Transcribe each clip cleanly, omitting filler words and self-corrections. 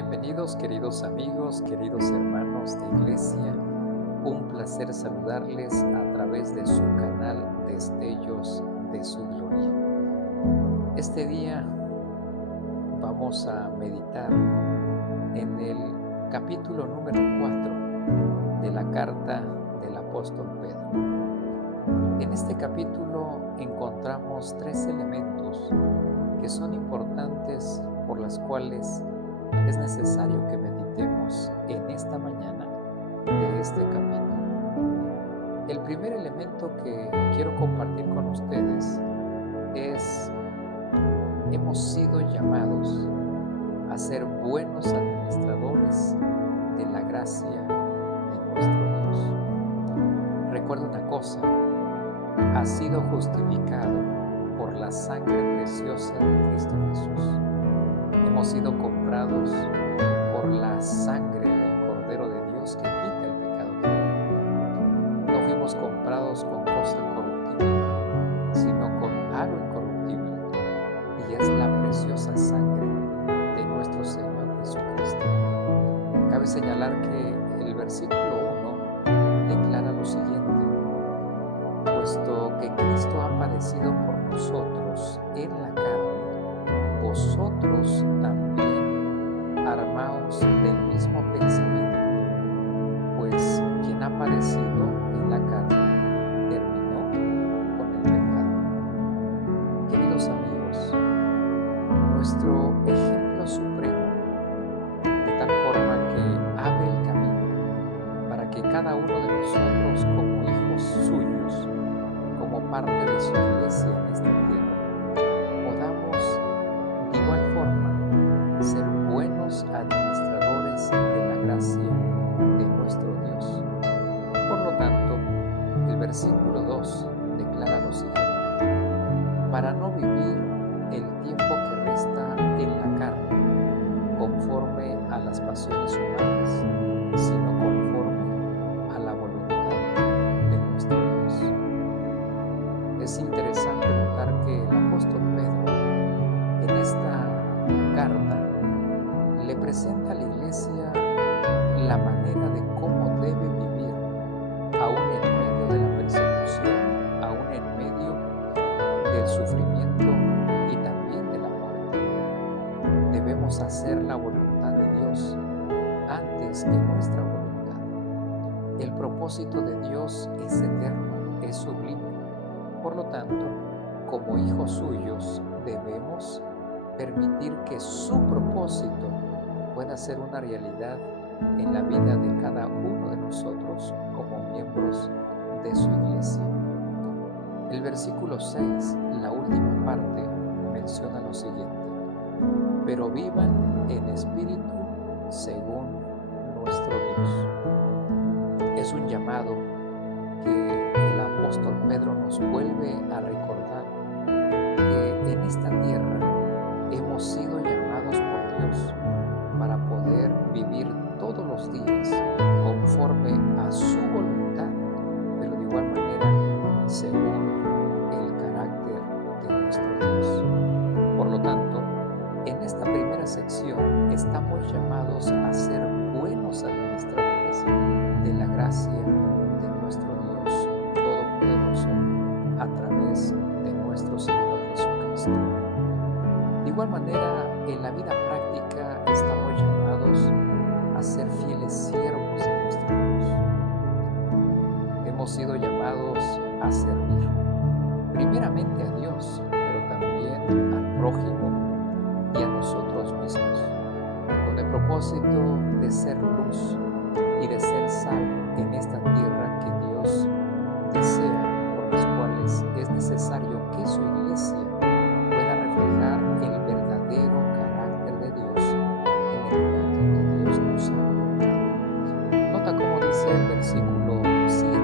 Bienvenidos queridos amigos, queridos hermanos de iglesia. Un placer saludarles a través de su canal Destellos de su Gloria. Este día vamos a meditar en el capítulo número 4 de la carta del apóstol Pedro. En este capítulo encontramos tres elementos que son importantes, por las cuales es necesario que meditemos en esta mañana de este capítulo. El primer elemento que quiero compartir con ustedes es: hemos sido llamados a ser buenos administradores de la gracia de nuestro Dios. Recuerda una cosa: has sido justificado por la sangre preciosa de Cristo Jesús. Hemos sido comprados por la sangre del Cordero de Dios que quita el pecado del mundo. No fuimos comprados con cosa corruptible, sino con algo incorruptible, y es la preciosa sangre de nuestro Señor Jesucristo. Cabe señalar que el versículo 1 declara lo siguiente: puesto que Cristo ha padecido por nosotros en la carne, vosotros también armaos del mismo pensamiento, pues quien ha padecido en la carne terminó con el pecado. Queridos amigos, nuestro ejemplo supremo, de tal forma que abre el camino para que cada uno de nosotros, como hijos suyos, como parte de su iglesia en esta tierra, podamos de igual forma ser buenos administradores de la gracia de nuestro Dios. Por lo tanto, el versículo 2 declara lo siguiente: para no vivir el tiempo que resta en la carne conforme a las pasiones humanas, sino conforme a la voluntad de nuestro Dios. Es interesante notar que el apóstol Pedro en esta carta le presenta a la iglesia la manera de cómo debe vivir, aún en medio de la persecución, aún en medio del sufrimiento y también de la muerte. Debemos hacer la voluntad de Dios antes que nuestra voluntad. El propósito de Dios es eterno, es sublime. Por lo tanto, como hijos suyos, debemos permitir que su propósito pueda ser una realidad en la vida de cada uno de nosotros como miembros de su iglesia. El versículo 6, la última parte, menciona lo siguiente: pero vivan en espíritu según nuestro Dios. Es un llamado que el apóstol Pedro nos vuelve a recordar, que en esta tierra hemos sido llamados por Dios para poder vivir todos los días conforme a su voluntad, pero de igual manera según el carácter de nuestro Dios. Por lo tanto, en esta primera sección estamos llamados a ser buenos administradores de la gracia de nuestro Dios Todopoderoso a través de nuestro Señor Jesucristo. De igual manera, en la vida práctica estamos llamados a ser fieles siervos de nuestro Dios. Hemos sido llamados a servir primeramente a Dios, pero también al prójimo y a nosotros mismos, con el propósito de ser luz y de ser sal en esta tierra que Dios desea, por los cuales es necesario que su iglesia pueda reflejar el verdadero carácter de Dios en el lugar donde Dios nos ha colocado. Nota cómo dice el versículo 7: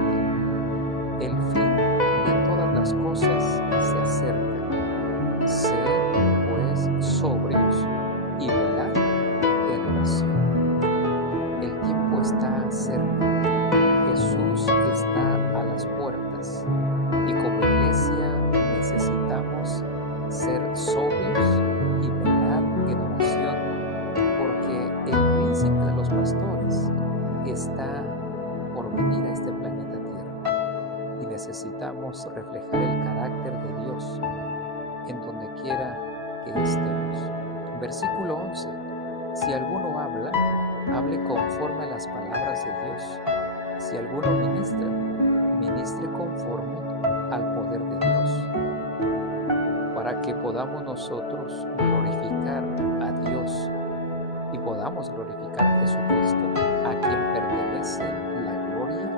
el fin de todas las cosas se acerca. Sed pues sobrios y velad en oración. El tiempo está cerca. Jesús está a las puertas, y como iglesia necesitamos ser sobrios y velar en oración, porque podamos reflejar el carácter de Dios en donde quiera que estemos. Versículo 11. Si alguno habla, hable conforme a las palabras de Dios. Si alguno ministra, ministre conforme al poder de Dios, para que podamos nosotros glorificar a Dios y podamos glorificar a Jesucristo, a quien pertenece la gloria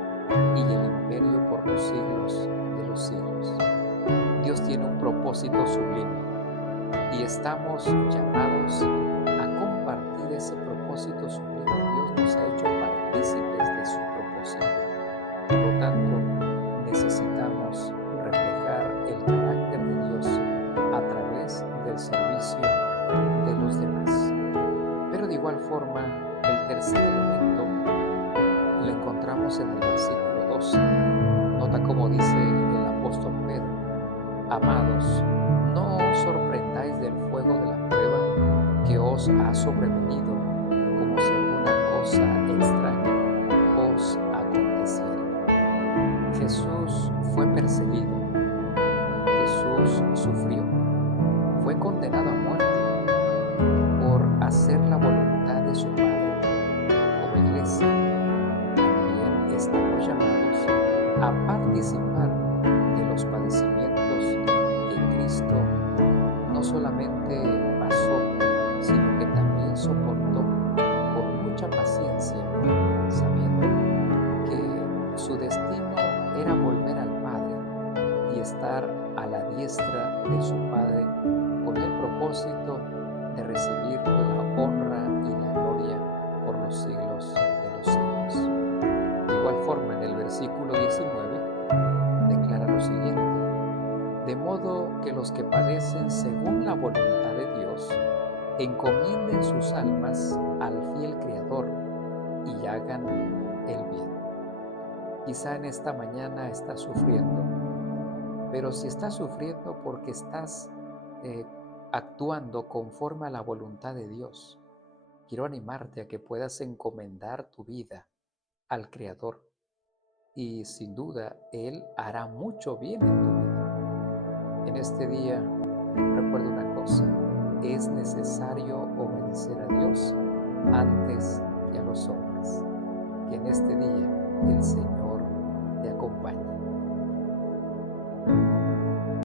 y el imperio por los siglos de los siglos. Dios tiene un propósito sublime y estamos llamados a compartir ese propósito sublime. Dios nos ha hecho partícipes de su propósito. Por lo tanto, necesitamos reflejar el carácter de Dios a través del servicio de los demás. Pero de igual forma, el tercer elemento lo encontramos en el versículo 12. Nota cómo dice el apóstol Pedro: amados, no os sorprendáis del fuego de la prueba que os ha sobrevenido, como si alguna cosa extraña os aconteciera. Jesús fue perseguido, Jesús sufrió, fue condenado a muerte por hacer la voluntad de su Padre. Como iglesia, también estamos llamados a participar de los padecimientos que Cristo no solamente pasó, sino que también soportó con mucha paciencia, sabiendo que su destino era volver al Padre y estar a la diestra de su Padre con el propósito de recibir la honra y la gloria por los siglos de los siglos. De igual forma, en el versículo 19 declara lo siguiente: de modo que los que padecen según la voluntad de Dios encomienden sus almas al fiel Creador y hagan el bien. Quizá en esta mañana estás sufriendo, pero si estás sufriendo porque estás actuando conforme a la voluntad de Dios, quiero animarte a que puedas encomendar tu vida al Creador y sin duda Él hará mucho bien en tu vida. En este día, recuerda una cosa: es necesario obedecer a Dios antes que a los hombres. Que en este día el Señor te acompañe.